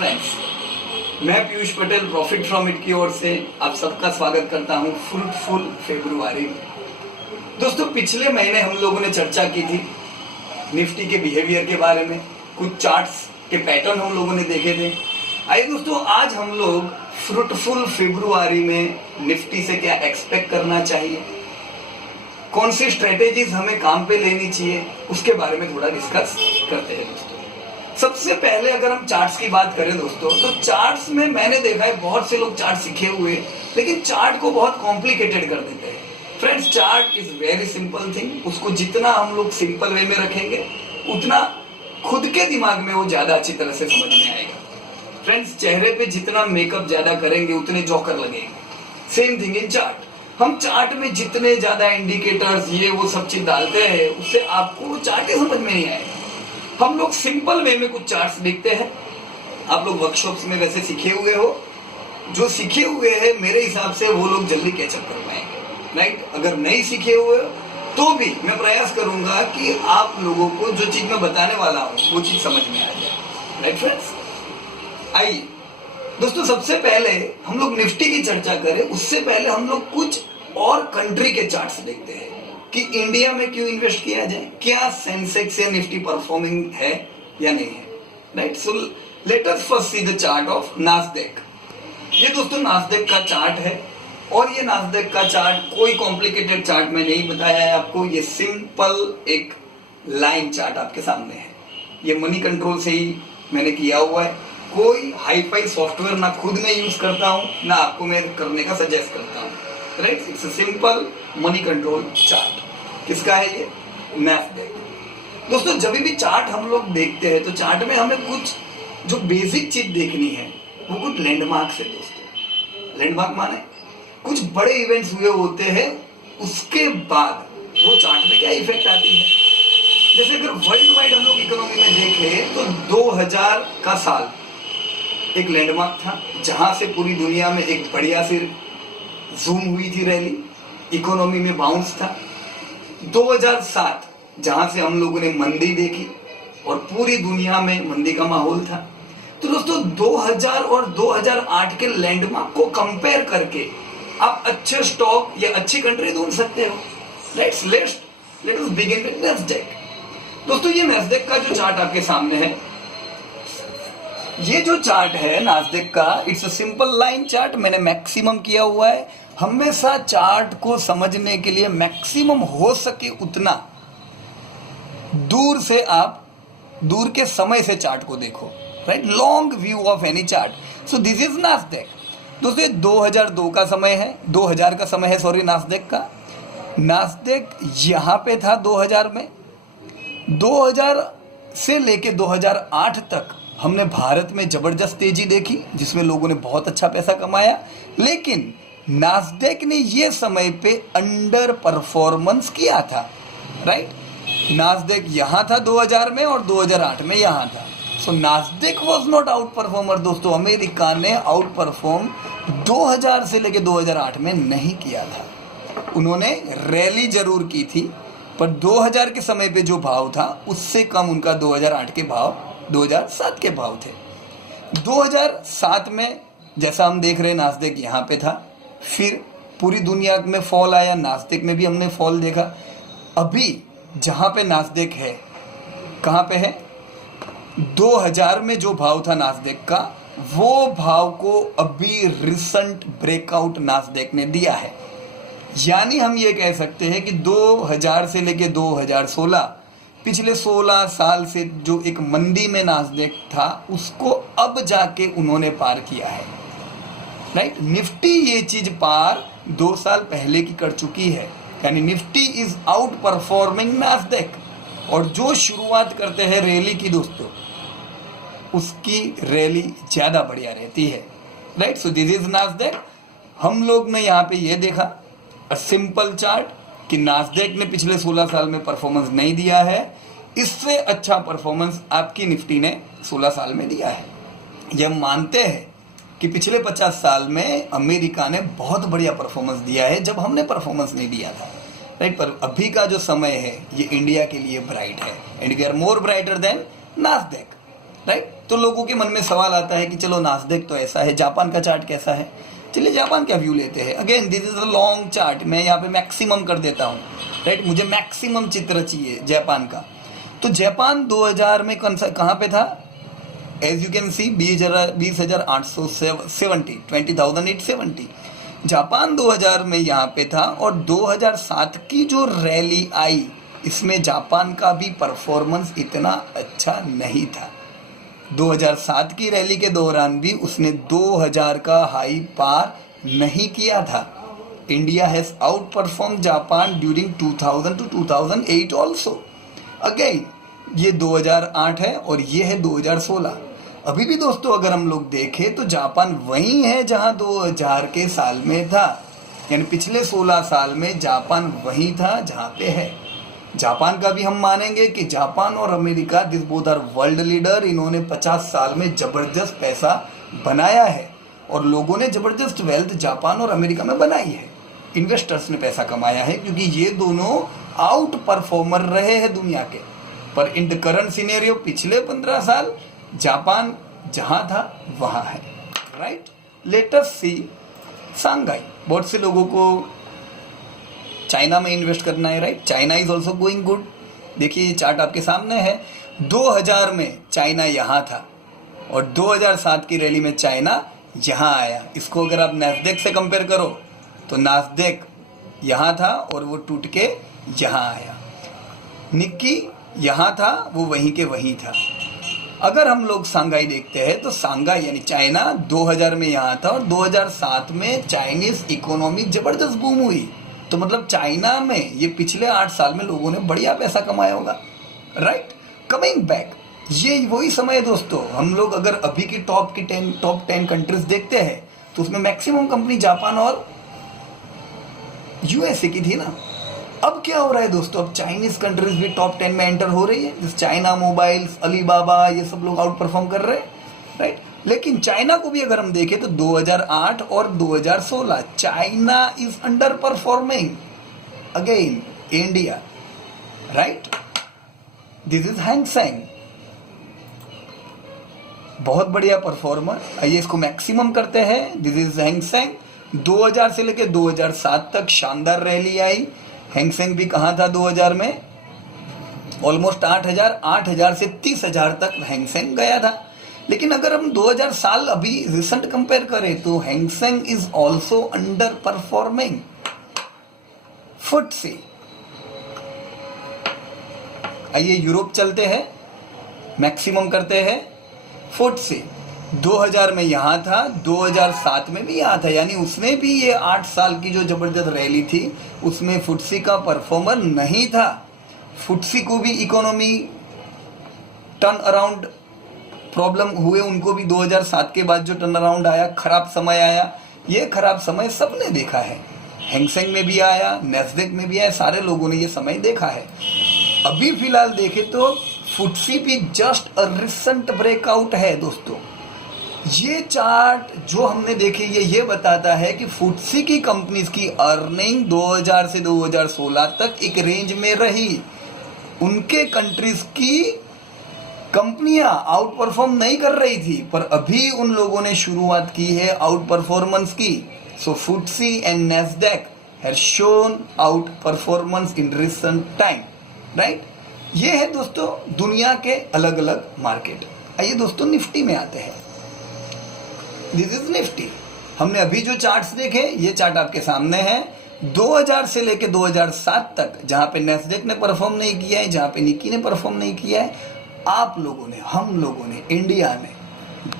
Friends, मैं Piyush Patel profit from it की ओर से आप सबका स्वागत करता हूं फ्रूटफुल फरवरी में। दोस्तों, पिछले महीने हम लोगों ने चर्चा की थी निफ्टी के बिहेवियर के बारे में, कुछ चार्ट्स के पैटर्न हम लोगों ने देखे थे। आइए दोस्तों, आज हम लोग फ्रूटफुल फरवरी में निफ्टी से क्या एक्सपेक्ट करना चाहिए, कौन सी स्ट्रेटेजीज हमें काम पे लेनी चाहिए, उसके बारे में थोड़ा डिस्कस करते हैं दोस्तों। सबसे पहले अगर हम चार्ट्स की बात करें दोस्तों, तो चार्ट्स में मैंने देखा है बहुत से लोग चार्ट सीखे हुए लेकिन चार्ट को बहुत कॉम्प्लिकेटेड कर देते हैं। Friends, chart is very simple thing. उसको जितना हम लोग सिंपल वे में रखेंगे उतना खुद के दिमाग में वो ज्यादा अच्छी तरह से समझ में आएगा। फ्रेंड्स, चेहरे पे जितना मेकअप ज्यादा करेंगे उतने जोकर लगेंगे। Same thing in chart. हम चार्ट में जितने ज्यादा इंडिकेटर्स ये वो सब चीज डालते हैं उससे आपको चार्ट ही समझ में नहीं आएगा। हम लोग सिंपल वे में कुछ चार्ट्स देखते हैं। आप लोग वर्कशॉप्स में वैसे सीखे हुए हो, जो सीखे हुए हैं मेरे हिसाब से वो लोग जल्दी कैचअप कर पाएंगे, राइट। अगर नहीं सीखे हुए तो भी मैं प्रयास करूंगा कि आप लोगों को जो चीज मैं बताने वाला हूं वो चीज समझ में आ जाए, राइट फ्रेंड्स। आइए दोस्तों, सबसे पहले हम लोग निफ्टी की चर्चा करें उससे पहले हम लोग कुछ और कंट्री के चार्ट्स देखते हैं कि इंडिया में क्यों इन्वेस्ट किया जाए, क्या सेंसेक्स या निफ्टी परफॉर्मिंग है या नहीं है, right. So let us first see the chart of Nasdaq. ये दोस्तों नास्डेक का चार्ट है और ये नास्डेक का चार्ट कोई कॉम्प्लिकेटेड चार्ट में नहीं बताया है आपको। ये सिंपल एक लाइन चार्ट आपके सामने है। ये मनी कंट्रोल से ही मैंने किया हुआ है। कोई हाई फाई सॉफ्टवेयर ना खुद में यूज करता हूं ना आपको मैं करने का सजेस्ट करता हूं, right. It's a simple money control chart. किसका है ये? नास्डेक। दोस्तों, जब भी चार्ट हम लोग देखते हैं तो चार्ट में हमें कुछ जो बेसिक चीज देखनी है वो कुछ लैंडमार्क है दोस्तों। लैंडमार्क माने कुछ बड़े इवेंट्स हुए होते हैं, उसके बाद वो चार्ट में क्या इफेक्ट आती है। जैसे अगर वर्ल्ड वाइड हम लोग इकोनॉमी में देखें तो 2000 का साल एक लैंडमार्क था जहां से पूरी दुनिया में एक बढ़िया सी जूम हुई थी रैली, इकोनॉमी में बाउंस था। 2007 जहां से हम लोगों ने मंदी देखी और पूरी दुनिया में मंदी का माहौल था। तो दोस्तों 2000 और 2008 के लैंडमार्क को कंपेयर करके आप अच्छे स्टॉक या अच्छी कंट्री ढूंढ सकते हो। Let us begin with Nasdaq. दोस्तों, ये नास्डेक का जो चार्ट आपके सामने है, ये जो चार्ट है नास्डेक का, it's a simple line chart. मैंने मैक्सिमम किया हुआ है। हमेशा चार्ट को समझने के लिए मैक्सिमम हो सके उतना दूर से आप दूर के समय से चार्ट को देखो, right. Long view of any chart. So this is Nasdaq. दोस्तों, 2002 का समय है, 2000 का समय है, सॉरी, नास्डेक का। नास्डेक यहां पे था 2000 में। 2000 से लेके 2008 तक हमने भारत में जबरदस्त तेजी देखी जिसमें लोगों ने बहुत अच्छा पैसा कमाया, लेकिन नास्डेक ने ये समय पे अंडर परफॉर्मेंस किया था, राइट। नास्डेक यहां था 2000 में और 2008 में यहां था। सो नास्डेक वाज नॉट आउट परफॉर्मर दोस्तों। अमेरिका ने आउट परफॉर्म 2000 से लेके 2008 में नहीं किया था। उन्होंने रैली जरूर की थी पर 2000 के समय पे जो भाव था उससे कम उनका 2008 के भाव 2007 के भाव थे। 2007 में जैसा हम देख रहे हैं नास्डेक यहाँ पे था, फिर पूरी दुनिया में फॉल आया, नास्डेक में भी हमने फॉल देखा। अभी जहाँ पे नास्डेक है, कहाँ पे है? 2000 में जो भाव था नास्डेक का, वो भाव को अभी रिसेंट ब्रेकआउट नास्डेक ने दिया है। यानी हम ये कह सकते हैं कि 2000 से लेके 2016 पिछले 16 साल से जो एक मंदी में नास्डेक था उसको अब जाके उन्होंने पार किया है, राइट। निफ्टी ये चीज पार 2 साल पहले की कर चुकी है। यानी निफ्टी इज आउट परफॉर्मिंग नास्डेक। और जो शुरुआत करते हैं रैली की दोस्तों, उसकी रैली ज्यादा बढ़िया रहती है, right. So this is Nasdaq. हम लोग ने यहाँ पे ये देखा सिंपल चार्ट कि नास्डेक ने पिछले 16 साल में परफॉर्मेंस नहीं दिया है। इससे अच्छा परफॉर्मेंस आपकी निफ्टी ने 16 साल में दिया है। ये हम मानते हैं कि पिछले 50 साल में अमेरिका ने बहुत बढ़िया परफॉर्मेंस दिया है जब हमने परफॉर्मेंस नहीं दिया था, राइट। पर अभी का जो समय है ये इंडिया के लिए ब्राइट है and we are more brighter than Nasdaq. Right. तो लोगों के मन में सवाल आता है कि चलो नास्डेक तो ऐसा है, जापान का चार्ट कैसा है। चलिए जापान का व्यू लेते हैं। Again this is a long chart, मैं यहाँ पे मैक्सिमम कर देता हूँ, राइट। मुझे मैक्सिमम चित्र चाहिए जापान का। तो जापान 2000 में कहाँ पे था, as you can see 20,870, 20,870। Japan 2000 में यहाँ पे था। और 2007 की जो रैली आई, इसमें जापान का भी परफॉर्मेंस इतना अच्छा नहीं था। 2007 की रैली के दौरान भी उसने 2000 का हाई पार नहीं किया था। India has outperform Japan during 2000 to 2008 also. Again ये 2008 है और ये है 2016। अभी भी दोस्तों अगर हम लोग देखें तो जापान वही है जहां 2000 के साल में था, यानी पिछले 16 साल में जापान वही था जहां पे है। जापान का भी हम मानेंगे कि जापान और America this both are world leader. इन्होंने 50 साल में जबरदस्त पैसा बनाया है और लोगों ने जबरदस्त वेल्थ जापान और अमेरिका में बनाई है। इन्वेस्टर्स ने पैसा कमाया है क्योंकि ये दोनों आउट परफॉर्मर रहे हैं दुनिया के। पर इन द करंट सिनेरियो पिछले 15 साल जापान जहां था वहां है, राइट। लेट अस सी शांघाई। बहुत से लोगों को चाइना में इन्वेस्ट करना है, right. China is also going good. देखिए ये चार्ट आपके सामने है। 2000 में चाइना यहाँ था और 2007 की रैली में चाइना यहाँ आया। इसको अगर आप नास्डेक से कंपेयर करो तो नास्डेक यहाँ था और वो टूट के यहाँ आया। निक्की यहाँ था, वो वहीं के वहीं था। अगर हम लोग शांघाई देखते हैं तो शांघाई यानी चाइना 2000 में यहाँ था और 2007 में चाइनीज इकोनॉमी जबरदस्त बूम हुई। तो मतलब चाइना में ये पिछले 8 साल में लोगों ने बढ़िया पैसा कमाया होगा, राइट। कमिंग बैक, ये वही समय है दोस्तों। हम लोग अगर अभी की टॉप 10 कंट्रीज देखते हैं तो उसमें मैक्सिमम कंपनी जापान और यूएसए की थी ना। अब क्या हो रहा है दोस्तों, अब चाइनीज कंट्रीज भी टॉप 10 में एंटर हो रही है। जैसे चाइना मोबाइल्स, अलीबाबा, ये सब लोग आउट परफॉर्म कर रहे हैं, राइट। लेकिन चाइना को भी अगर हम देखें तो 2008 और 2016 China is under performing again India, right. This is Hang Seng, बहुत बढ़िया परफॉर्मर। आइए इसको मैक्सिमम करते हैं। This is Hang Seng. 2000 से लेकर 2007 तक शानदार रैली आई। हैंग सेंग भी कहाँ था 2000 में, ऑलमोस्ट 8,000 से 30,000 तक हैंग सेंग गया था। लेकिन अगर हम 2000 साल अभी रिसेंट कंपेयर करें तो Hang saying is also under performing FTSE. आइए यूरोप चलते हैं, मैक्सिमम करते हैं। फुटसी 2000 में यहाँ था, 2007 में भी यहाँ था, यानी उसमें भी ये 8 साल की जो जबरदस्त रैली थी उसमें फुटसी का परफॉर्मर नहीं था। फुटसी को भी इकोनॉमी टर्न अराउंड प्रॉब्लम हुए, उनको भी 2007 के बाद जो टर्न अराउंड आया, खराब समय आया। ये खराब समय सबने देखा है, हैंग सेंग में भी आया, नास्डेक में भी आया, सारे लोगों ने ये समय देखा है। अभी फिलहाल देखें तो फुटसी भी जस्ट अ रिसेंट ब्रेकआउट है दोस्तों। ये चार्ट जो हमने देखे ये बताता है कि फुटसी की कंपनीज की अर्निंग 2000 से 2016 तक एक रेंज में रही। उनके कंट्रीज की कंपनियां आउट परफॉर्म नहीं कर रही थी, पर अभी उन लोगों ने शुरुआत की है आउट परफॉर्मेंस की। So FTSE and Nasdaq have shown out performance in recent time, right. ये है दोस्तों दुनिया के अलग अलग मार्केट। आइए दोस्तों निफ्टी में आते हैं। This is Nifty. हमने अभी जो चार्ट्स देखे, ये चार्ट आपके सामने है। 2000 से लेके 2007 तक जहां पे नास्डैक ने परफॉर्म नहीं किया है, जहां पे निक्की ने परफॉर्म नहीं किया है, आप लोगों ने, हम लोगों ने, इंडिया ने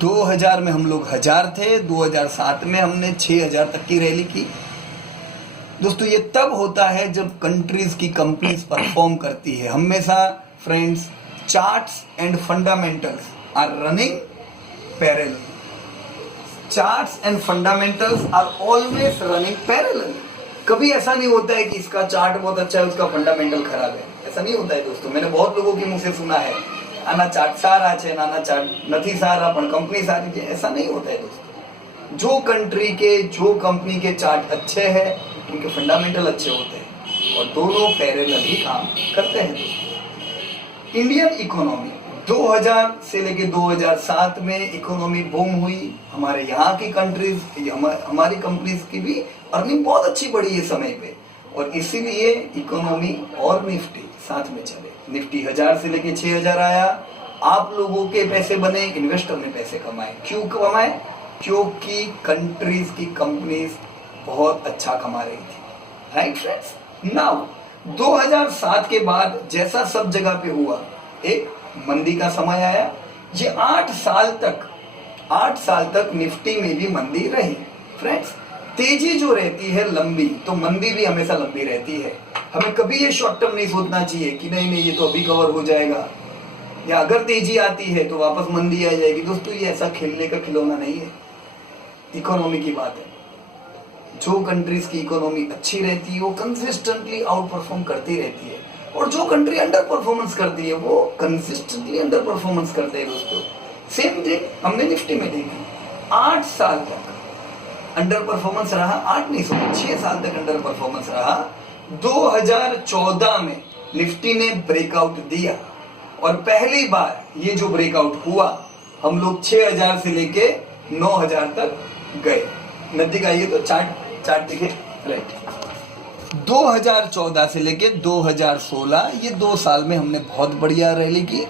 2000 में हम लोग 1000 थे, 2007 में हमने 6000 तक की रैली की। दोस्तों ये तब होता है जब कंट्रीज की कंपनीज परफॉर्म करती है। हमेशा friends, charts and fundamentals are running parallel. Charts and fundamentals are always running parallel. कभी ऐसा नहीं होता है कि इसका चार्ट बहुत अच्छा है उसका फंडामेंटल खराब है, ऐसा नहीं होता है दोस्तों। मैंने बहुत लोगों के मुंह से सुना है आना चार्ट सारा है, नाना चार्ट नहीं सारा पण कंपनी सारी है, ऐसा नहीं होता है दोस्तों। जो कंट्री के, जो कंपनी के चार्ट अच्छे हैं उनके फंडामेंटल अच्छे होते हैं और दोनों पैरेलल ही काम करते हैं दोस्तों। इंडियन इकोनॉमी 2000 से लेके 2007 में इकोनॉमी बूम हुई। हमारे यहाँ की कंट्रीज, हमारी कंपनीज की भी अर्निंग बहुत अच्छी बढ़ी है समय पे, और इसीलिए इकोनॉमी और निफ्टी साथ में चले। निफ्टी 1000 से लेके 6000 आया। आप लोगों के पैसे बने, इन्वेस्टर ने पैसे कमाए। क्यों कमाए? क्योंकि कंट्रीज की कंपनीज बहुत अच्छा कमा रही थी। Right friends? नाउ 2007 के बाद जैसा सब जगह पे हुआ, एक मंदी का समय आया। ये 8 साल तक निफ्टी में भी मंदी रही। फ्रेंड्स, तेजी जो रहती है लंबी, तो मंदी भी हमेशा लंबी रहती है। हमें कभी ये शॉर्ट टर्म नहीं सोचना चाहिए कि नहीं ये तो अभी कवर हो जाएगा, या अगर तेजी आती है तो वापस मंदी आ जाएगी। दोस्तों, ये ऐसा खेलने का खिलौना नहीं है। इकोनॉमी की बात है। जो कंट्रीज की इकोनॉमी अच्छी रहती है वो कंसिस्टेंटली आउट परफॉर्म करती रहती है, और जो कंट्री अंडर परफॉर्मेंस करती है वो कंसिस्टेंटली अंडर परफॉर्मेंस करते हैं। दोस्तों, सेम थिंग हमने निफ्टी में देखी। 8 साल तक अंडर परफॉर्मेंस रहा। 8 नहीं, 6 साल तक अंडर परफॉर्मेंस रहा। 2014 में निफ्टी ने ब्रेकआउट दिया, और पहली बार ये जो ब्रेकआउट हुआ, हम लोग 6000 से लेके 9000 तक गए। नजदीक आइए तो चार्ट दिखे। राइट, 2014 से लेके 2016, ये 2 साल में हमने बहुत बढ़िया रैली की।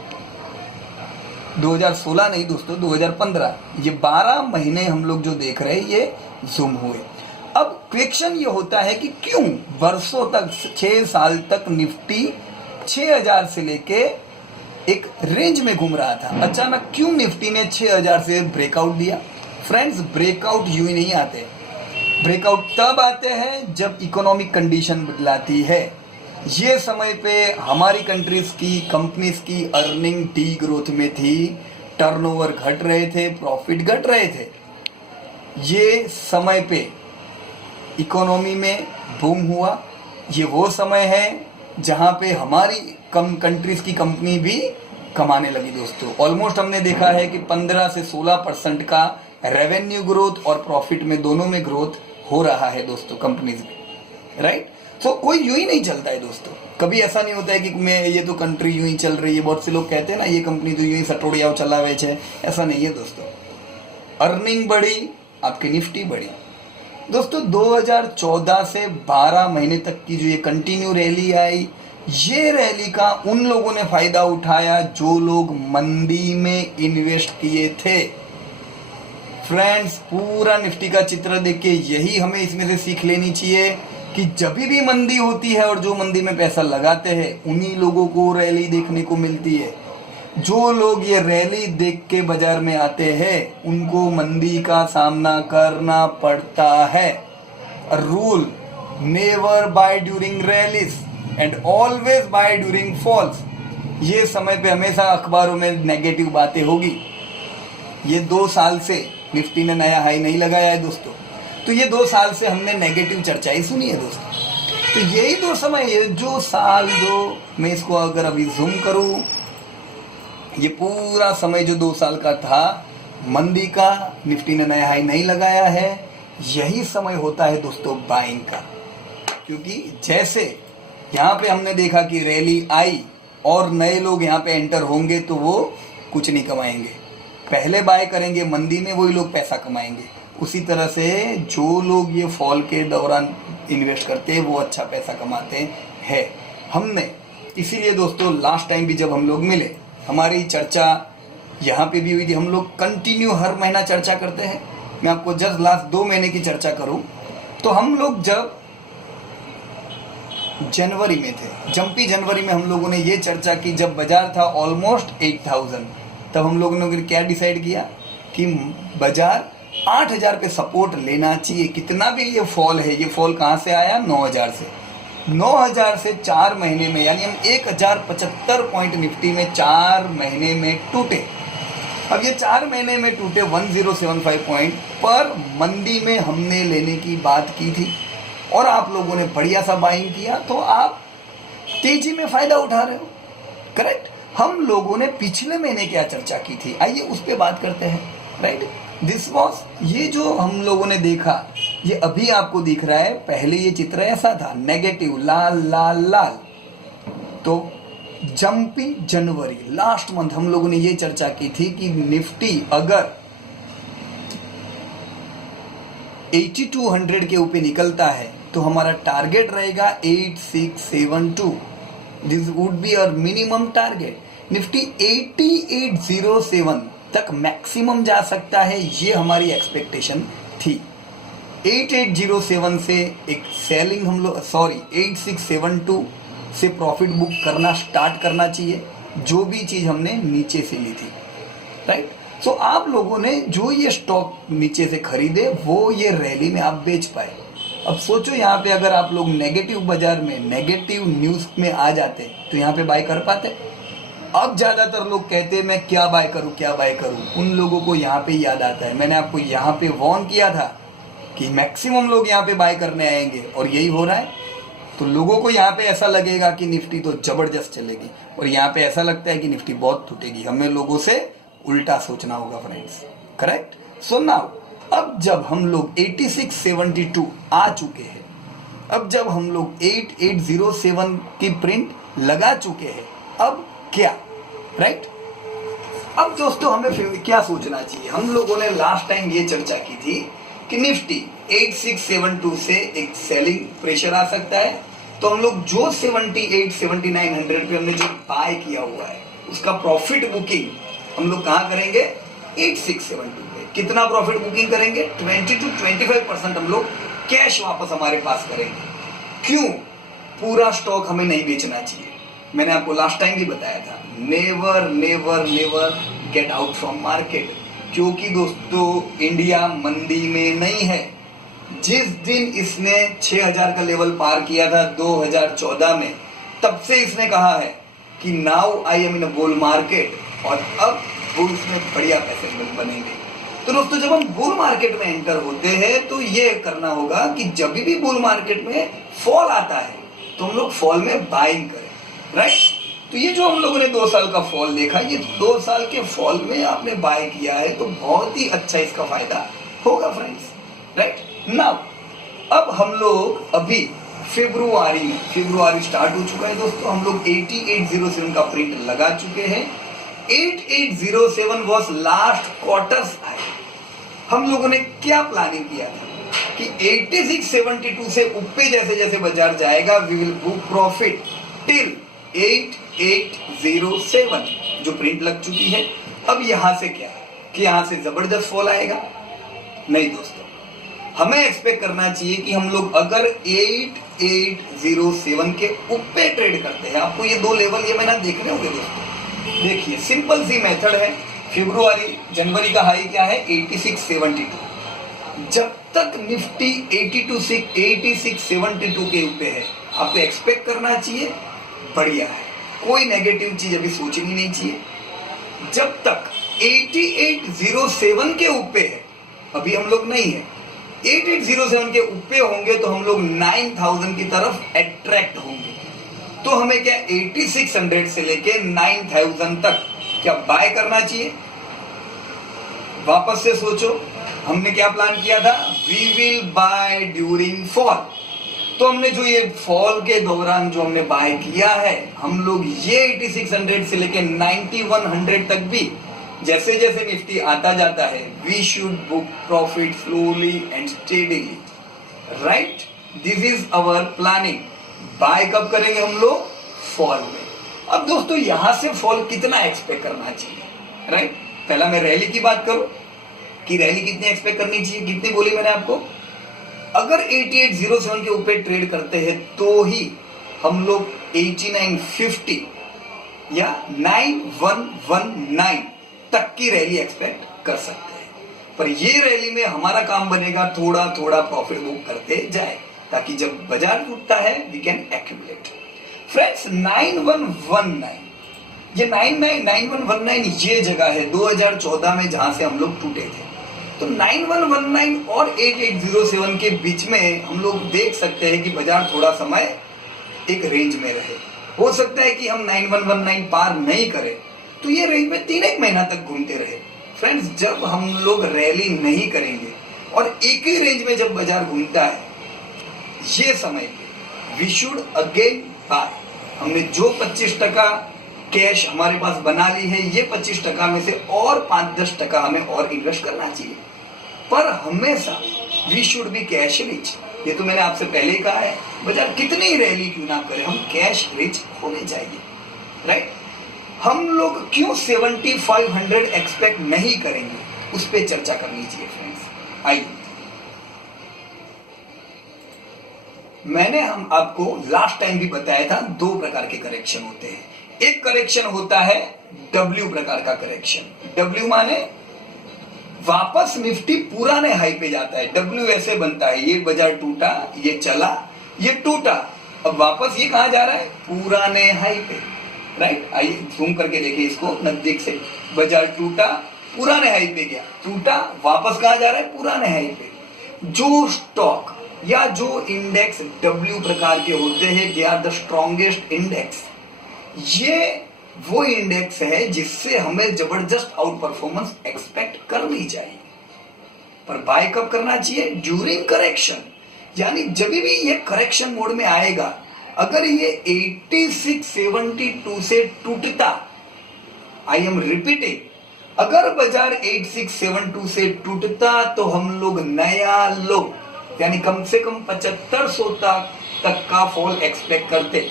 2016 नहीं दोस्तों, 2015, ये 12 महीने हम लोग जो देख रहे हैं ये जूम हुए। अब क्वेश्चन ये होता है कि क्यों वर्षों तक, 6 साल तक निफ्टी 6000 से लेके एक रेंज में घूम रहा था, अचानक क्यों निफ्टी ने 6000 से ब्रेकआउट दिया? फ्रेंड्स, ब्रेकआउट यूं ही नहीं आते। ब्रेकआउट तब आते हैं जब इकोनॉमिक कंडीशन बदलाती है। ये समय पे हमारी कंट्रीज की कंपनीज की अर्निंग डी ग्रोथ में थी, टर्नओवर घट रहे थे, प्रॉफिट घट रहे थे। ये समय पे इकोनॉमी में बूम हुआ। ये वो समय है जहां पे हमारी कंट्रीज की कंपनी भी कमाने लगी। दोस्तों, ऑलमोस्ट हमने देखा है कि 15 से 16% का रेवेन्यू ग्रोथ और प्रॉफिट में दोनों में ग्रोथ हो रहा है दोस्तों कंपनीज में। राइट? तो कोई यूं ही नहीं चलता है दोस्तों। कभी ऐसा नहीं होता है कि मैं ये तो कंट्री यूं ही चल रही है। बहुत से लोग कहते हैं ना ये कंपनी तो यूं ही सटोड़िया चलावे है। ऐसा नहीं है दोस्तों। अर्निंग बढ़ी, आपकी निफ्टी बढ़ी। दोस्तों, 2014 से 12 महीने तक की जो ये कंटिन्यू रैली आई, ये रैली का उन लोगों ने फायदा उठाया जो लोग मंदी में इन्वेस्ट किए थे। फ्रेंड्स, पूरा निफ्टी का चित्र देख के यही हमें इसमें से सीख लेनी चाहिए कि जब भी मंदी होती है और जो मंदी में पैसा लगाते हैं उन्हीं लोगों को रैली देखने को मिलती है। जो लोग ये रैली देख के बाजार में आते हैं उनको मंदी का सामना करना पड़ता है। Rule, never buy during rallies and always buy during falls. ये समय पे हमेशा अखबारों में नेगेटिव बातें होगी। ये 2 साल से निफ्टी ने नया हाई नहीं लगाया है दोस्तों, तो ये 2 साल से हमने नेगेटिव चर्चाएं सुनी है दोस्तों। तो यही 2 समय है जो साल, जो मैं इसको अगर अभी जूम करूं, ये पूरा समय जो 2 साल का था मंदी का, निफ्टी ने नया हाई नहीं लगाया है, यही समय होता है दोस्तों बाइंग का। क्योंकि जैसे यहाँ पे हमने देखा कि रैली आई और नए लोग यहाँ पे एंटर होंगे तो वो कुछ नहीं कमाएंगे, पहले बाय करेंगे मंदी में, वही लोग पैसा कमाएंगे। उसी तरह से जो लोग ये फॉल के दौरान इन्वेस्ट करते हैं वो अच्छा पैसा कमाते हैं। हमने इसीलिए दोस्तों लास्ट टाइम भी जब हम लोग मिले, हमारी चर्चा यहाँ पे भी हुई थी। हम लोग कंटिन्यू हर महीना चर्चा करते हैं। मैं आपको जस्ट लास्ट 2 महीने की चर्चा करूँ तो हम लोग जब जनवरी में थे, जंपी जनवरी में हम लोगों ने ये चर्चा की, जब बाजार था ऑलमोस्ट 8000, तब हम लोगों ने क्या डिसाइड किया कि बाजार 8000 पे सपोर्ट लेना चाहिए। कितना भी ये फॉल है, ये फॉल कहाँ से आया? 9000 से। 9000 से 4 महीने में, यानी हम 1075 पॉइंट निफ्टी में 4 महीने में टूटे। अब ये 4 महीने में टूटे 1075 पॉइंट पर मंदी में हमने लेने की बात की थी और आप लोगों ने बढ़िया सा बाइंग किया, तो आप तेजी में फायदा उठा रहे हो। करेक्ट? हम लोगों ने पिछले महीने क्या चर्चा की थी, आइए उस पर बात करते हैं। राइट? दिस वॉज, ये जो हम लोगों ने देखा, ये अभी आपको दिख रहा है। पहले ये चित्र ऐसा था, नेगेटिव, लाल लाल लाल। तो जंपिंग जनवरी, लास्ट मंथ हम लोगों ने ये चर्चा की थी कि निफ्टी अगर 8200 के ऊपर निकलता है तो हमारा टारगेट रहेगा 8672, this would be our minimum target. Nifty 8807 तक मैक्सिमम जा सकता है, ये हमारी एक्सपेक्टेशन थी। 8807 से एक सेलिंग हम लोग 8672 से प्रॉफिट बुक करना स्टार्ट करना चाहिए, जो भी चीज़ हमने नीचे से ली थी, राइट। सो आप लोगों ने जो ये स्टॉक नीचे से खरीदे वो ये रैली में आप बेच पाए। अब सोचो यहाँ पे अगर आप लोग नेगेटिव बाजार में, नेगेटिव न्यूज़ में आ जाते तो यहाँ पे बाय कर पाते। अब ज़्यादातर लोग कहते हैं मैं क्या बाय करूँ क्या बाय करूँ, उन लोगों को यहाँ पे याद आता है मैंने आपको यहाँ पे वॉर्न किया था कि मैक्सिमम लोग यहाँ पे बाय करने आएंगे और यही हो रहा है। तो लोगों को यहाँ पे ऐसा लगेगा कि निफ्टी तो ज़बरदस्त चलेगी और यहाँ पे ऐसा लगता है कि निफ्टी बहुत टूटेगी। हमें लोगों से उल्टा सोचना होगा फ्रेंड्स, करेक्ट। सो नाउ अब जब हम लोग 8672 आ चुके हैं, अब जब हम लोग 8807 की प्रिंट लगा चुके हैं, अब क्या, राइट। अब दोस्तों हमें क्या सोचना चाहिए, हम लोगों ने लास्ट टाइम ये चर्चा की थी कि निफ्टी 8672 से एक सेलिंग प्रेशर आ सकता है। तो हम लोग जो 78-7900 पे हमने जो बाय किया हुआ है उसका प्रॉफिट बुकिंग हम लोग कहाँ करेंगे, 8672 पे। कितना प्रॉफिट बुकिंग करेंगे, 20 to 25% हम लोग कैश वापस हमारे पास करेंगे। क्यों, पूरा स्टॉक हमें नहीं बेचना चाहिए। मैंने आपको लास्ट टाइम भी बताया था, never never never get out from market, क्योंकि दोस्तों इंडिया मंदी में नहीं है। जिस दिन इसने 6000 का लेवल पार किया था 2014 में, तब से इसने कहा है कि now I am in a bull market, और अब बुल्स में बढ़िया पैसे बनेंगे। तो दोस्तों जब हम बुल मार्केट में एंटर होते हैं तो ये करना होगा कि जब भी बुल मार्केट में फॉल आता है तो हम लोग फॉल में बाइंग करें, राइट। तो ये जो हम लोगों ने 2 साल का फॉल देखा, ये 2 साल के फॉल में आपने बाय किया है तो बहुत ही अच्छा इसका फायदा होगा फ्रेंड्स, राइट। नाउ अब हम लोग अभी फरवरी स्टार्ट हो चुका है दोस्तों, हम लोग 8807 का प्रिंट लगा चुके हैं। 8807 वॉज लास्ट क्वार्टर्स हाई। हम लोगों ने क्या प्लानिंग किया था कि 8672 से ऊपर जैसे जैसे बाजार जाएगा we will book profit till 8807 जो प्रिंट लग चुकी है। अब यहां से क्या कि यहां से जबरदस्त फॉल आएगा, नहीं दोस्तों। हमें एक्सपेक्ट करना चाहिए कि हम लोग अगर 8807 के ऊपर ट्रेड करते हैं, आपको ये 2 लेवल ये मैंने देखने होंगे दोस्तों। देखिए सिंपल सी मेथड है, जनवरी का हाई क्या है 8672। जब तक निफ्टी 8672 के ऊपर है आपको एक्सपेक्ट करना चाहिए बढ़िया है, कोई नेगेटिव चीज अभी सोचनी नहीं चाहिए। जब तक 8807 के ऊपर है, अभी हम लोग नहीं है, 8807 के ऊपर होंगे तो हम लोग 9000 की तरफ अट्रैक्ट होंगे। तो हमें क्या 8600 से लेके 9000 तक क्या बाय करना चाहिए। वापस से सोचो, हमने क्या प्लान किया था, we will buy during fall. तो हमने जो ये फॉल के दौरान जो हमने बाय किया है, हम लोग ये 8600 से लेके 9100 तक भी जैसे जैसे निफ्टी आता जाता है we should book profit slowly and steadily, right. This is our planning. Buy कब करेंगे हम लोग, फॉल में। अब दोस्तों यहां से फॉल कितना एक्सपेक्ट करना चाहिए, राइट। पहला मैं रैली की बात करूं कि रैली कितनी एक्सपेक्ट करनी चाहिए, कितनी बोली मैंने आपको। अगर 8807 के ऊपर ट्रेड करते हैं तो ही हम लोग 8950 या 9119 तक की रैली एक्सपेक्ट कर सकते हैं। पर ये रैली में हमारा काम बनेगा थोड़ा थोड़ा प्रॉफिट बुक करते जाए, ताकि जब बाजार टूटता है वी कैन एक्यूमुलेट। फ्रेंड्स 9119 ये 9119 ये जगह है 2014 में जहां से हम लोग टूटे थे। तो 9119 और 8807 के बीच में हम लोग देख सकते हैं कि बाजार थोड़ा समय एक रेंज में रहे। हो सकता है कि हम 9119 पार नहीं करें तो ये रेंज में 3-1 महीना तक घूमते रहे। फ्रेंड्स जब हम लोग रैली नहीं करेंगे और एक ही रेंज में जब बाजार घूमता है, ये समय पे वी शुड अगेन बाय। हमने जो 25% कैश हमारे पास बना ली है, ये 25% में से और 5-10% हमें और इन्वेस्ट करना चाहिए। पर हमेशा we should be cash rich. ये तो मैंने आपसे पहले ही कहा है, बाजार कितनी रैली क्यों ना करें, हम कैश रिच होने चाहिए, राइट। हम लोग क्यों 7500 एक्सपेक्ट नहीं करेंगे, उस पर चर्चा करनी चाहिए फ्रेंड्स। आइए, मैंने हम आपको लास्ट टाइम भी बताया था, 2 प्रकार के करेक्शन होते हैं। एक करेक्शन होता है W प्रकार का करेक्शन। W माने वापस निफ्टी पुराने हाई पे जाता है। W ऐसे बनता है, ये बाजार टूटा, ये चला, ये टूटा, अब वापस ये कहां जा रहा है, पुराने हाई पे, राइट। आइए जूम करके देखिए इसको नजदीक से। बाजार टूटा, पुराने हाई पे गया, टूटा, वापस कहां जा रहा है, पुराने हाई पे। जो स्टॉक या जो इंडेक्स W प्रकार के होते हैं, they are the strongest index. ये वो इंडेक्स है जिससे हमें जबरदस्त आउट परफॉर्मेंस एक्सपेक्ट करनी चाहिए। पर बाय कब करना चाहिए, ड्यूरिंग करेक्शन, यानी जब भी ये करेक्शन मोड में आएगा, अगर ये 8672 से टूटता, आई एम रिपीटिंग, अगर बाजार 8672 से टूटता तो हम लोग नया लो यानी कम से कम 7500 तक का फॉल एक्सपेक्ट करते।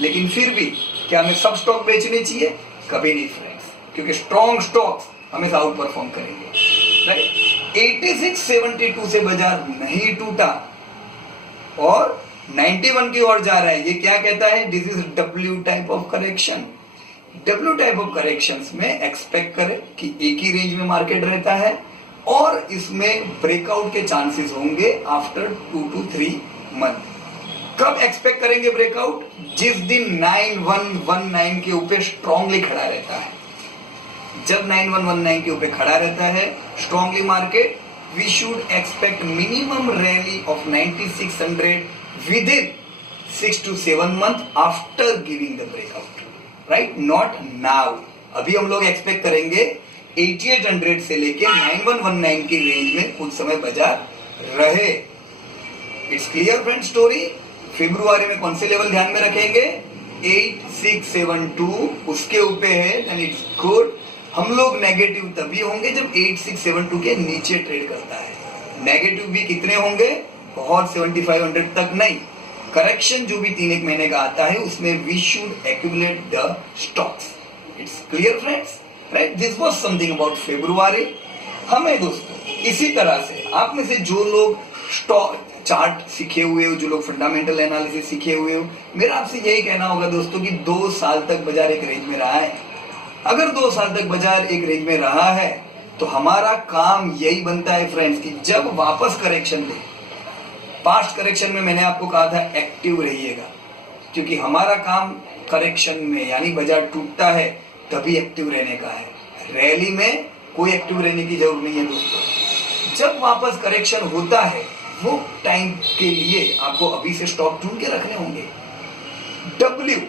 लेकिन फिर भी क्या हमें सब स्टॉक बेचने चाहिए, कभी नहीं फ्रेंड्स, क्योंकि स्ट्रॉन्ग स्टॉक्स हमेशा आउट परफॉर्म करेंगे, राइट। 8672 से बाजार नहीं टूटा और 91 की ओर जा रहा है, ये क्या कहता है, this is W type of correction. W type of corrections में एक्सपेक्ट करें कि एक ही रेंज में मार्केट रहता है और इसमें ब्रेकआउट के चांसेस होंगे आफ्टर 2 to 3 मंथ। कब एक्सपेक्ट करेंगे ब्रेकआउट, जिस दिन 9119 के ऊपर स्ट्रांगली खड़ा रहता है। जब 9119 के ऊपर खड़ा रहता है strongly market, we should expect minimum rally of 9600 within 6 to 7 month after giving the breakout, right, not now. अभी हम लोग एक्सपेक्ट करेंगे 8800 से लेके 9119 की रेंज में कुछ समय बाजार रहे। It's clear friend story. फरवरी में कौन से लेवल ध्यान में रखेंगे, 8672, उसके ऊपर है, देन इट्स गुड। हम लोग नेगेटिव तभी होंगे जब 8672 के नीचे ट्रेड करता है। नेगेटिव भी कितने होंगे, बहुत 7500 तक नहीं। करेक्शन जो भी 3-1 महीने का आता है उसमें we should accumulate the stocks. It's clear friends, right. This was something about February. हमें दोस्तों इसी तरह से आप में से जो लोग स्टॉक चार्ट सीखे हुए हो, जो लोग फंडामेंटल एनालिसिस सीखे हुए हो, मेरा आपसे यही कहना होगा दोस्तों कि 2 साल तक बाजार एक रेंज में रहा है। अगर 2 साल तक बाजार एक रेंज में रहा है तो हमारा काम यही बनता है फ्रेंड्स कि जब वापस करेक्शन ले, पास्ट करेक्शन में मैंने आपको कहा था एक्टिव रहिएगा, क्योंकि हमारा काम करेक्शन में यानी बाजार टूटता है तभी एक्टिव रहने का है। रैली में कोई एक्टिव रहने की जरूरत नहीं है दोस्तों। जब वापस करेक्शन होता है वो टाइम के लिए आपको अभी से स्टॉक ढूंढ के रखने होंगे। W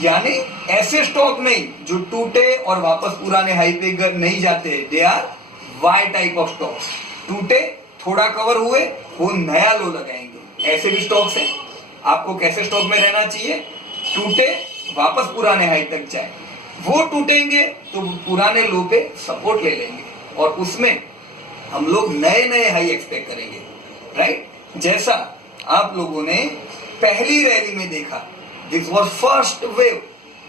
यानी ऐसे स्टॉक नहीं जो टूटे और वापस पुराने हाई पे नहीं जाते, they are Y type of stock. टूटे, थोड़ा कवर हुए, वो नया लो लगाएंगे, ऐसे भी स्टॉक्स हैं। आपको कैसे स्टॉक में रहना चाहिए, टूटे, वापस पुराने हाई तक जाए, वो टूटेंगे तो पुराने लो पे सपोर्ट ले लेंगे और उसमें हम लोग नए नए हाई एक्सपेक्ट करेंगे, राइट। जैसा आप लोगों ने पहली रैली में देखा, दिस वाज फर्स्ट वेव,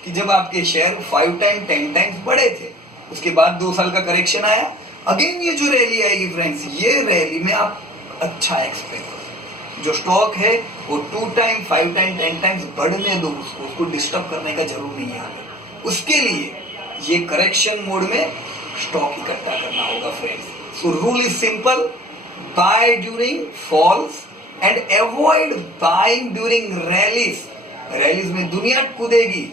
कि जब आपके शेयर 5 टाइम 10 टाइम्स बढ़े थे, उसके बाद 2 साल का करेक्शन आया। अगेन ये जो रैली आएगी फ्रेंड्स, ये रैली में आप अच्छा एक्सपेक्ट करो। जो स्टॉक है वो 2 टाइम 5 टाइम 10 टाइम्स बढ़ने दो, उसको डिस्टर्ब करने का जरूर नहीं है। उसके लिए ये करेक्शन मोड में स्टॉक इकट्ठा करना होगा friends. So rule is simple, buy during falls and avoid buying during rallies. Rallies में दुनिया कूदेगी,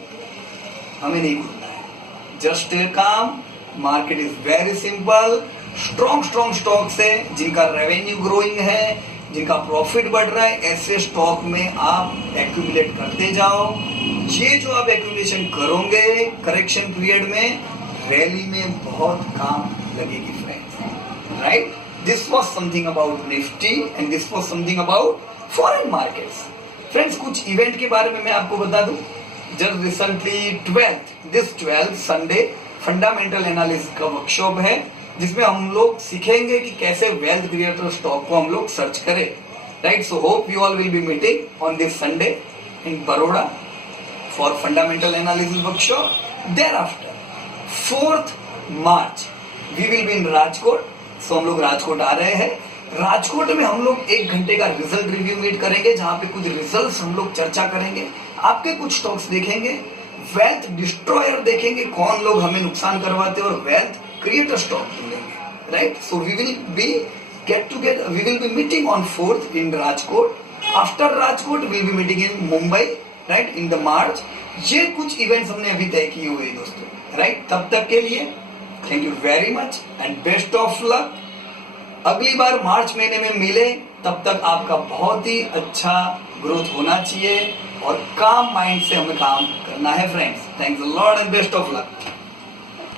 हमें नहीं कूदना है। Just stay calm, market is very simple. Strong stocks है जिनका रेवेन्यू ग्रोइंग है, जिनका प्रॉफिट बढ़ रहा है, ऐसे स्टॉक में आप एक्यूमुलेट करते जाओ। ये जो आप एक्यूमुलेशन करोगे करेक्शन पीरियड में, रैली में बहुत काम लगेगी friends, right. This was something about Nifty and this was something about foreign markets. Friends कुछ इवेंट के बारे में मैं आपको बता दूं। Just recently 12th Sunday fundamental analysis का वर्कशॉप है, जिसमें हम लोग सीखेंगे कि कैसे वेल्थ क्रिएटर स्टॉक को हम लोग सर्च करें, right? So hope you all will be meeting on this Sunday in Baroda for fundamental analysis workshop. Thereafter 4th March we will be in Rajkot. सो हम लोग राजकोट आ रहे हैं. राजकोट में हम लोग 1 घंटे का रिजल्ट रिव्यू मीट करेंगे, जहां पे कुछ रिजल्ट्स हम लोग चर्चा करेंगे, आपके कुछ स्टॉक्स देखेंगे, वेल्थ डिस्ट्रॉयर देखेंगे, कौन लोग हमें नुकसान करवाते हैं, और वेल्थ क्रिएटर स्टॉक ढूंढेंगे, right? So we will be we will be meeting on 4th in Rajkot. After Rajkot we will be meeting in Mumbai, right, in the March. ये कुछ इवेंट्स हमने अभी तय किए हुए दोस्तों, राइट? तब तक के लिए thank you very much and best of luck. अगली बार मार्च महीने में मिले, तब तक आपका बहुत ही अच्छा ग्रोथ होना चाहिए और काम माइंड से हमें काम करना है friends. Thanks a lot and best of luck.